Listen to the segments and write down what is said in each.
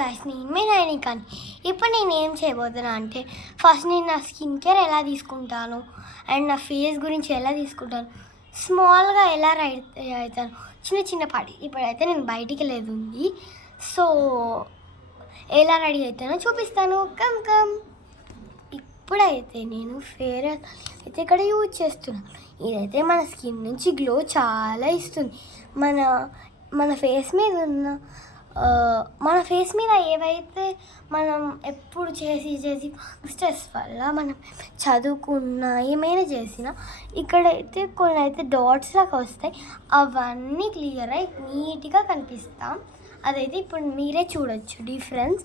Guys, నేను కానీ ఇప్పుడు నేను ఏం చేయబోతున్నా అంటే ఫస్ట్ నేను నా స్కిన్ కేర్ ఎలా తీసుకుంటాను అండ్ నా ఫేస్ గురించి ఎలా తీసుకుంటాను, స్మాల్గా ఎలా అవుతాను, చిన్న పాటి ఇప్పుడైతే నేను బయటికి లేదు ఉంది. సో ఎలా రెడీ అవుతానో చూపిస్తాను. కమ్ ఇప్పుడైతే నేను ఫేర్ అయితే ఇక్కడ యూజ్ చేస్తున్నాను. ఇదైతే మన స్కిన్ నుంచి గ్లో చాలా ఇస్తుంది. మన ఫేస్ మీద ఉన్న ఏవైతే మనం ఎప్పుడు చేసి స్ట్రెస్ వల్ల మనం చదువుకున్నా ఏమైనా చేసినా ఇక్కడైతే కొన్ని అయితే డాట్స్ లాగా వస్తాయి, అవన్నీ క్లియర్ అయి నీట్గా కనిపిస్తాం. అదైతే ఇప్పుడు మీరే చూడొచ్చు డిఫరెన్స్.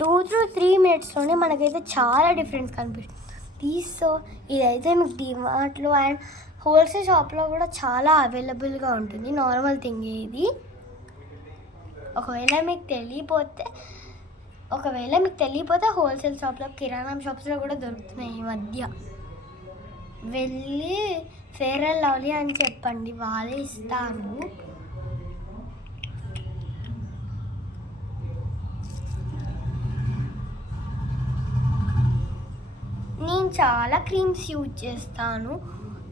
2 to 3 minutesలోనే మనకైతే చాలా డిఫరెన్స్ కనిపిస్తుంది. సో ఇదైతే మీకు డిమార్ట్లో అండ్ హోల్సేల్ షాప్లో కూడా చాలా అవైలబుల్గా ఉంటుంది. నార్మల్ థింగ్ ఇది. ఒకవేళ మీకు తెలియపోతే హోల్సేల్ షాప్లో, కిరాణా షాప్స్లో కూడా దొరుకుతున్నాయి ఈ మధ్య. వెళ్ళి ఫెయిర్ అండ్ లవ్లీ అని చెప్పండి, వాళ్ళే ఇస్తారు. నేను చాలా క్రీమ్స్ యూజ్ చేస్తాను,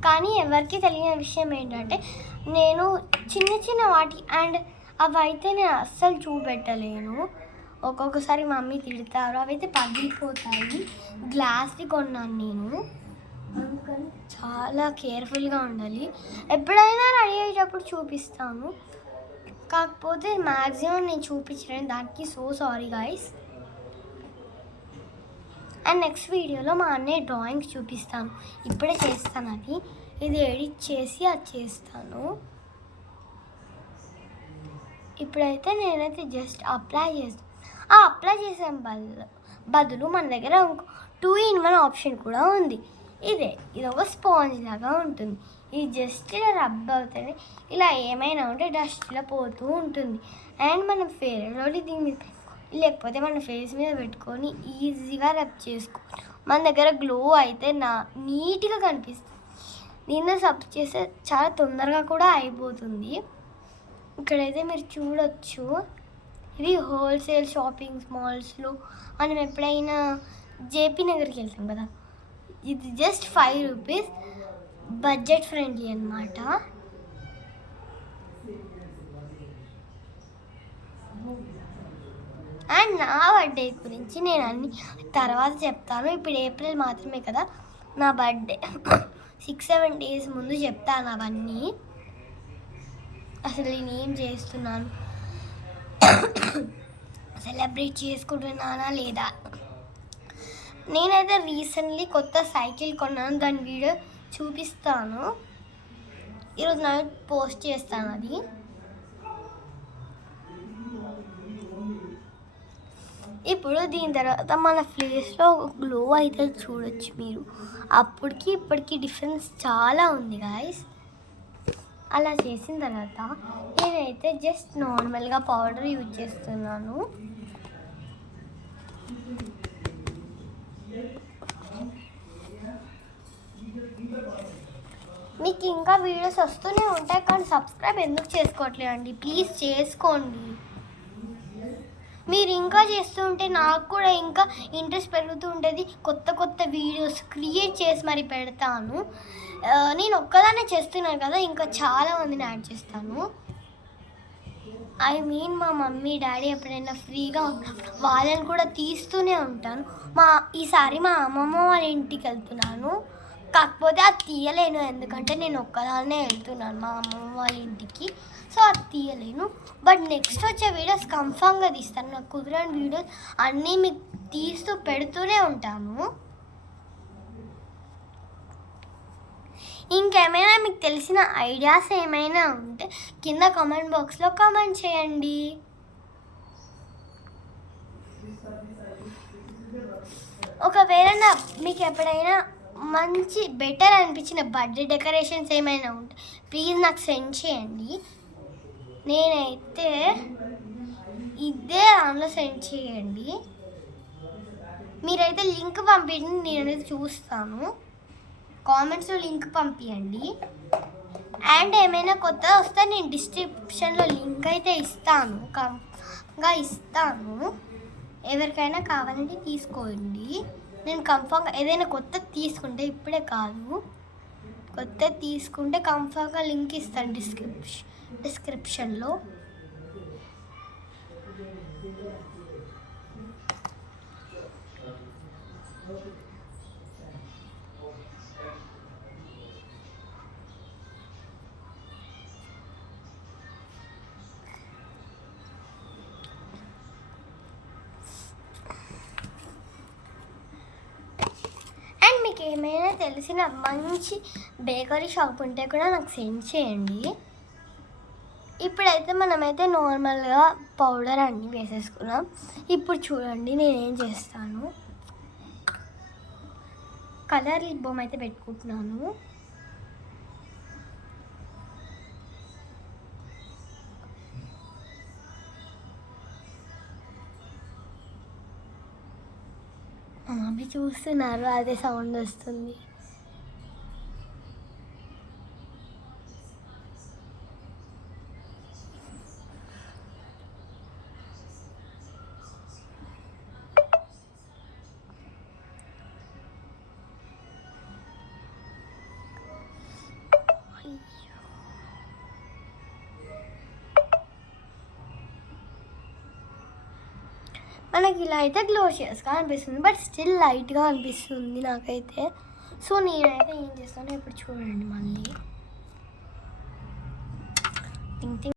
కానీ ఎవరికి తెలియని విషయం ఏంటంటే నేను చిన్న వాటి అండ్ అవి అయితే నేను అస్సలు చూపెట్టలేను. ఒక్కొక్కసారి మమ్మీ తిడతారు, అవి అయితే పగిలిపోతాయి. గ్లాస్వి కొన్నాను నేను, అందుకని చాలా కేర్ఫుల్గా ఉండాలి. ఎప్పుడైనా రెడీ అయ్యేటప్పుడు చూపిస్తాను, కాకపోతే మ్యాక్సిమం నేను చూపించలేను, దానికి so sorry guys. And next వీడియోలో మా అన్నయ్య డ్రాయింగ్స్ చూపిస్తాను. ఇప్పుడే చేస్తాను, ఇది ఎడిట్ చేసి అది చేస్తాను. ఇప్పుడైతే నేనైతే జస్ట్ అప్లై చేస్తాను. అప్లై చేసే బదులు మన దగ్గర 2-in-1 ఆప్షన్ కూడా ఉంది. ఇది ఒక స్పాంజ్ లాగా ఉంటుంది. ఇది జస్ట్ ఇలా రబ్ అవుతుంది, ఇలా ఏమైనా ఉంటే డస్ట్ ఇలా పోతూ ఉంటుంది. అండ్ మనం ఫేర్ అండ్ లవ్లీ దీని మీద లేకపోతే మన ఫేస్ మీద పెట్టుకొని ఈజీగా రబ్ చేసుకోవచ్చు. మన దగ్గర గ్లో అయితే నీట్గా కనిపిస్తుంది. దీన్ని సబ్ చేస్తే చాలా తొందరగా కూడా అయిపోతుంది. ఇక్కడైతే మీరు చూడొచ్చు, ఇది హోల్సేల్ షాపింగ్ మాల్స్లో మనం ఎప్పుడైనా జేపీ నగర్కి వెళ్తాం కదా, ఇది జస్ట్ 5 రూపీస్, బడ్జెట్ ఫ్రెండ్లీ అన్నమాట. అండ్ నా బర్త్డే గురించి నేను అన్ని తర్వాత చెప్తాను. ఇప్పుడు ఏప్రిల్ మాత్రమే కదా నా బర్త్డే, 6-7 days ముందు చెప్తాను అవన్నీ. అసలు నేను ఏం చేస్తున్నాను, సెలబ్రేట్ చేసుకుంటున్నానా లేదా. నేనైతే రీసెంట్లీ కొత్త సైకిల్ కొన్నాను, దాని వీడియో చూపిస్తాను. ఈరోజు నైట్ పోస్ట్ చేస్తాను అది. ఇప్పుడు దీని తర్వాత మన ఫేస్లో గ్లో అయితే చూడొచ్చు మీరు. అప్పటికి ఇప్పటికి డిఫరెన్స్ చాలా ఉంది గాయస్. అలా చేసిన తర్వాత నేనైతే జస్ట్ నార్మల్గా పౌడర్ యూజ్ చేస్తున్నాను. మీకు ఇంకా వీడియోస్ వస్తూనే ఉంటాయి, కానీ సబ్స్క్రైబ్ ఎందుకు చేసుకోవట్లేదు అండి? ప్లీజ్ చేసుకోండి. మీరు ఇంకా చేస్తుంటే నాకు కూడా ఇంకా ఇంట్రెస్ట్ పెరుగుతూ ఉంటుంది. కొత్త వీడియోస్ క్రియేట్ చేసి మరి పెడతాను. నేను ఒక్కదానే చేస్తున్నాను కదా, ఇంకా చాలా మందిని యాడ్ చేస్తాను. మా మమ్మీ డాడీ ఎప్పుడైనా ఫ్రీగా ఉన్నప్పుడు వాళ్ళని కూడా తీస్తూనే ఉంటాను. ఈసారి మా అమ్మమ్మ వాళ్ళ ఇంటికి వెళ్తున్నాను, కాకపోతే అది తీయలేను, ఎందుకంటే నేను ఒక్కదాన్నే వెళ్తున్నాను మా అమ్మమ్మ వాళ్ళ ఇంటికి. సో అది తీయలేను, బట్ నెక్స్ట్ వచ్చే వీడియోస్ కన్ఫామ్గా తీస్తాను. నాకు కుదరని వీడియోస్ అన్నీ మీకు తీస్తూ పెడుతూనే ఉంటాను. ఇంకేమైనా మీకు తెలిసిన ఐడియాస్ ఏమైనా ఉంటే కింద కామెంట్ బాక్స్లో కామెంట్ చేయండి. ఒకవేళ మీకు ఎప్పుడైనా మంచి బెటర్ అనిపించిన బర్త్డే డెకరేషన్స్ ఏమైనా ఉంటే ప్లీజ్ నాకు సెండ్ చేయండి. నేనైతే ఇదే దానిలో సెండ్ చేయండి. మీరైతే లింక్ పంపించండి, నేనైతే చూస్తాను. కామెంట్స్లో లింక్ పంపించండి. అండ్ ఏమైనా కొత్త వస్తే నేను డిస్క్రిప్షన్లో లింక్ అయితే ఇస్తాను. గా ఇస్తాను. ఎవరికైనా కావాలంటే తీసుకోండి. నేను కన్ఫామ్గా ఏదైనా కొత్తది తీసుకుంటే ఇప్పుడే కాదు, కొత్తది తీసుకుంటే కన్ఫామ్గా లింక్ ఇస్తాను డిస్క్రిప్షన్లో. అండ్ మీకు ఏమైనా తెలిసిన మంచి బేకరీ షాప్ ఉంటే కూడా నాకు సెండ్ చేయండి. ఇప్పుడైతే మనమైతే నార్మల్గా పౌడర్ అన్నీ వేసేసుకున్నాం. ఇప్పుడు చూడండి నేనేం చేస్తాను. కలర్ లిప్ బామ్ అయితే పెట్టుకుంటున్నాను. అవి చూస్తున్నారు, అదే సౌండ్ వస్తుంది. మనకి ఇలా అయితే గ్లోషియస్గా అనిపిస్తుంది, బట్ స్టిల్ లైట్గా అనిపిస్తుంది నాకైతే. సో నేనైతే ఏం చేస్తానో ఇప్పుడు చూడండి. మళ్ళీ థింక్